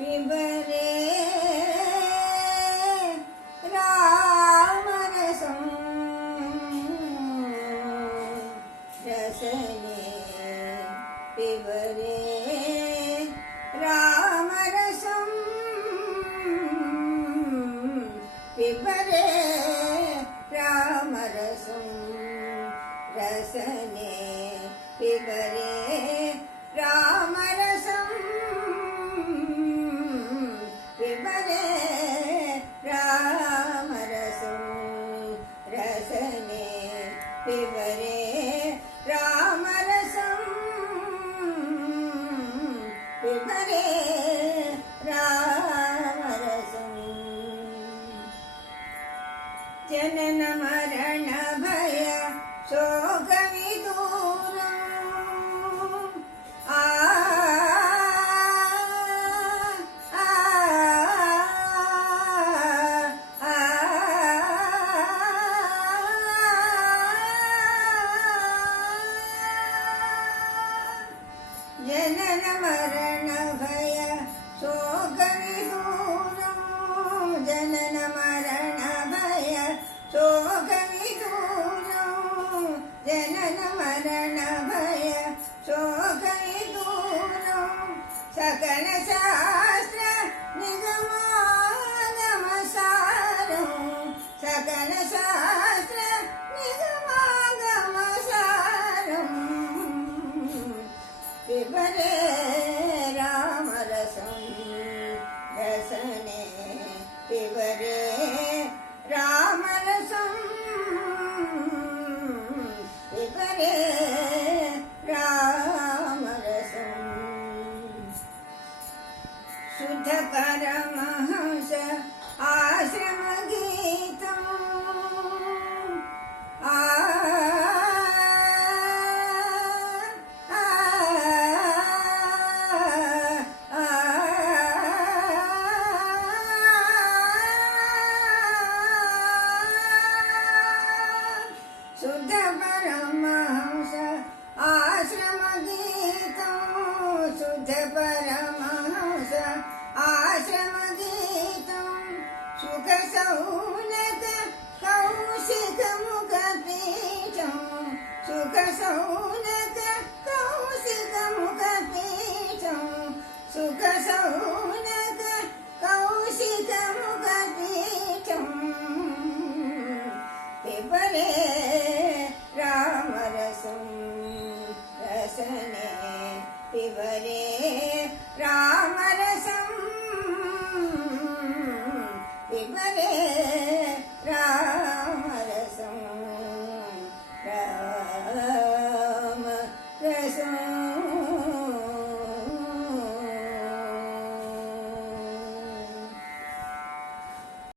पिबरे रामरसं रसने पिबरे रामरसं पिबरे रामरसं रसने पिबरे रामरसं पिबरे रामरसं रसने पिबरे रामरसं पिबरे रामरसं जनन मरण भय शोक विदूरम् जनन मरण भय शोक विदूरम् जनन मरण भय शोक विदूरम् जनन मरण भय शोक विदूरम् सकल शास्त्र निगमागम सारम् सकल शास्त्र निगमागम सारम् पिबरे रामरसं रसने पिबरे रामरसं पिबरे रामरसं शुद्ध परमहंस आश्रम गीतम् शुद्ध परमहंस आश्रम गीतम् शुद्ध परमहंस आश्रम गीतम् सुख सौनक कौशिक मुख पीठम् सुख सौनक कौशिक मुख पीठम् सुख सौनक कौशिक मुख पीठम् पिबरे रामरसं रसने पिबरे रामरसं पिबरे